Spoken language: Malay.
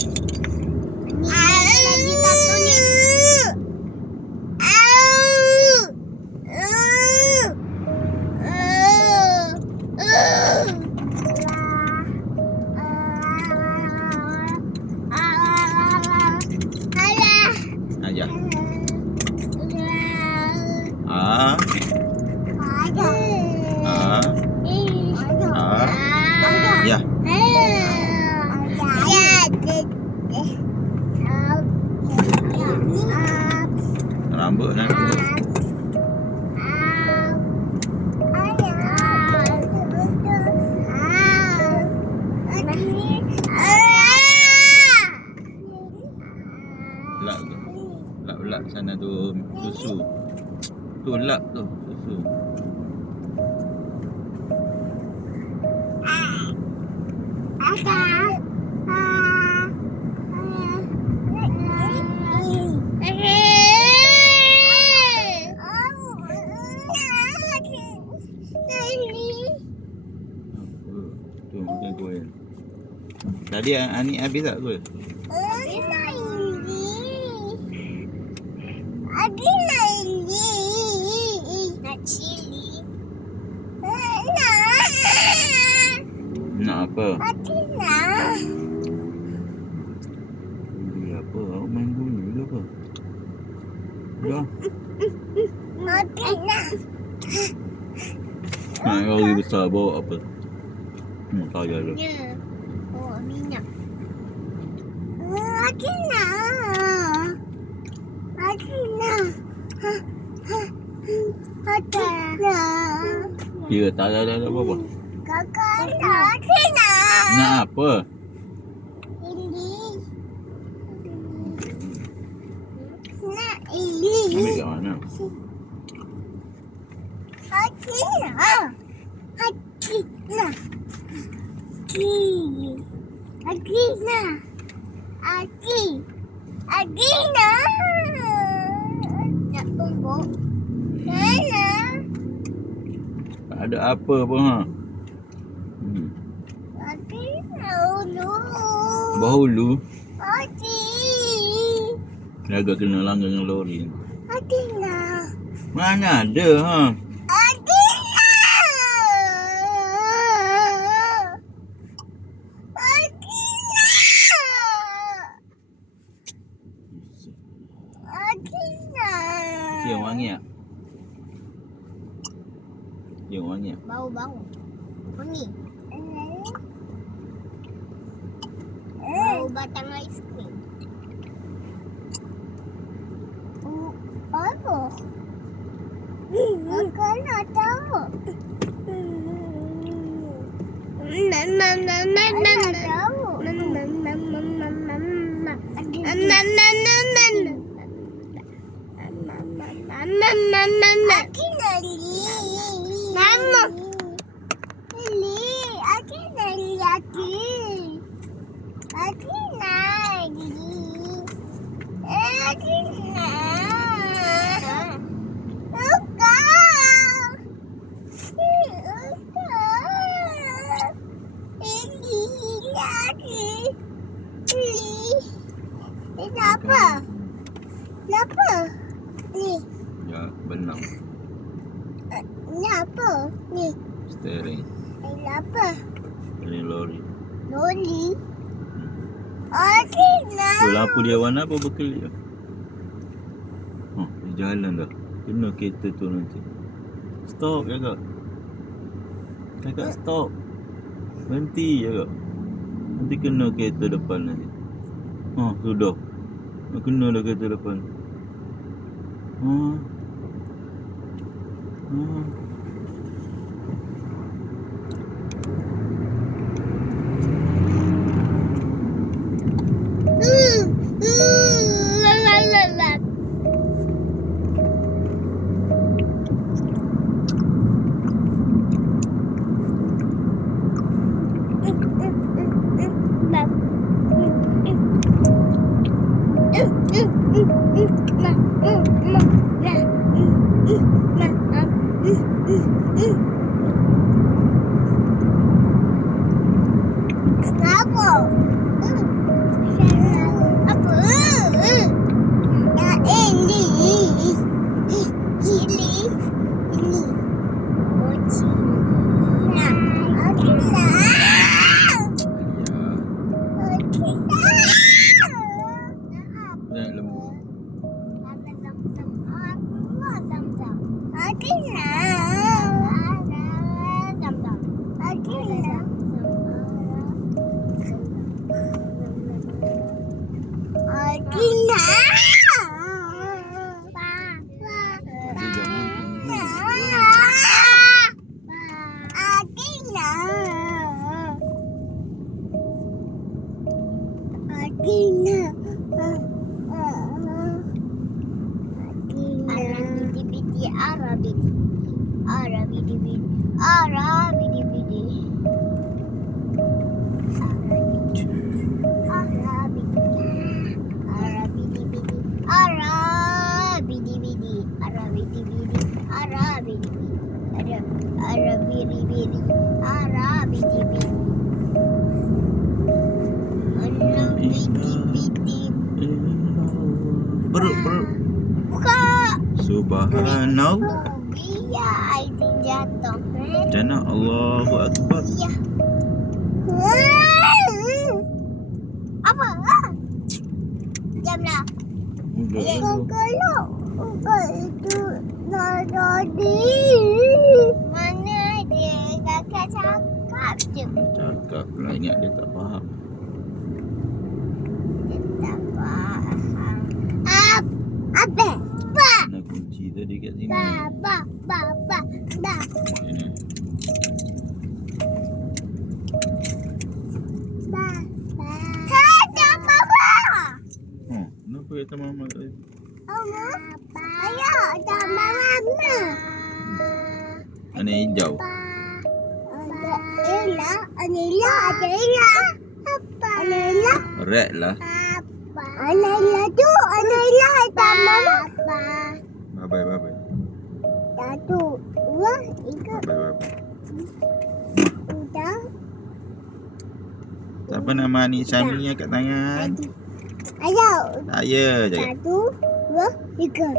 Lagi satu ni. Aja. A. Ya. Rambut nak dulu. Lak tu. Lak sana tu susu. Tu lak tu susu. Tu makan kuih. Tadi Ani habis tak kuih? Nak apa? Beli apa? Awak main bulu ke apa? Dah. Kau besar bawa apa? Kau jalan. Bawa minyak. Kira tak ada apa-apa. Kakak Nak apa? Ambil kat mana? Nak tumbuk. Tak ada apa pun ha. Bahulu. Agak kena langgar dengan lori. Mana ada ha. Cium wangi tak? Cium wangi tak? Bau-bau. Wangi. Bau batang aiskrim. Apa? Makan nak tahu. Kenapa? Kenapa? Ni. Ya, benang. Ni apa? Ni. Steering. Ini apa? Ini lori. Loli. Okey lah. Tu lampu dia warna apa berkelip? Dia jalan dah. Kena kereta tu nanti. Stop ya kak. Kakak stop. Berhenti ya kak. Nanti kena kereta depan nanti. Sudah. Kena dah kereta depan. Kenapa? Gina. Arabidi-bidi, arabidi-bidi, arabidi-bidi, arabidi-bidi. Arabidi-bidi, arabidi-bidi, arabidi-bidi, arabidi-bidi, arabidi-bidi, arabidi-bidi. Arabidi-bidi. Perut. Buka. Subhanallah. Biar Aidin jatuh. Jana Allahu Akbar. Ya. Apa? Jamlah. Kalau itu nadi. Mana dia? Kakak cakap je. Cakap lah, ingat dia tak faham. Dia tak faham. Apa? Mana kunci tadi kat sini? Baba. Sini. Oh, kenapa kata mama tadi? Ayah, sama mama. Mana hijau? Anila. Apa? Anila. Red lah. Anila tu, Anila sama apa? Bye-bye. Satu, dua, tiga, Bye-bye. udah. Siapa nama anik Syami kat tangan? Ayo, Saya je. satu, dua, tiga.